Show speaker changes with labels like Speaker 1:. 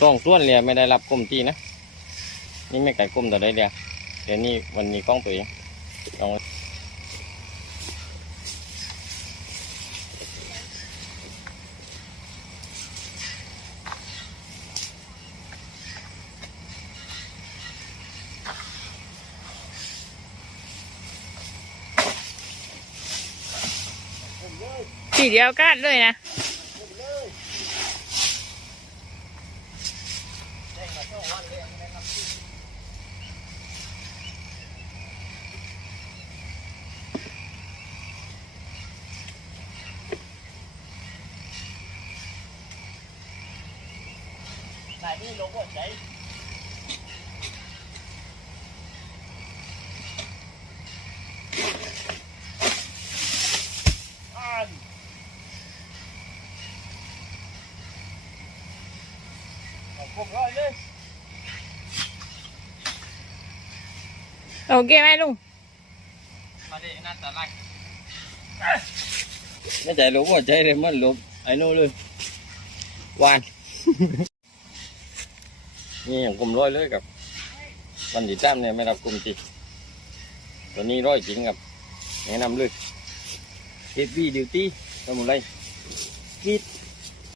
Speaker 1: สองส่วนเลยไม่ได้รับกลมตีนะ นี่ไม่ไก่กลมแต่ได้เดียเดี๋ยวนี้วันนี้กล้องตัวเองลอง
Speaker 2: สีเดียวกันเลยนะ
Speaker 1: ไหนนี่ลงหัวใจอ่านผมร้อยเลย
Speaker 2: โอเคไหมลุง
Speaker 1: มาดิน่าจะไล่ไม่ใจลบหัวใจเลยมันลบไอ้นู่นเลยวาน นี่อย่างกลมร้อยเลยกับวันที่จ้ามเนี่ยไม่รับกลุ่มจริงตัวนี้ร้อยจริงกับแนะนำเลยเฮฟวี่ดิวตี้ทำอะไรคิด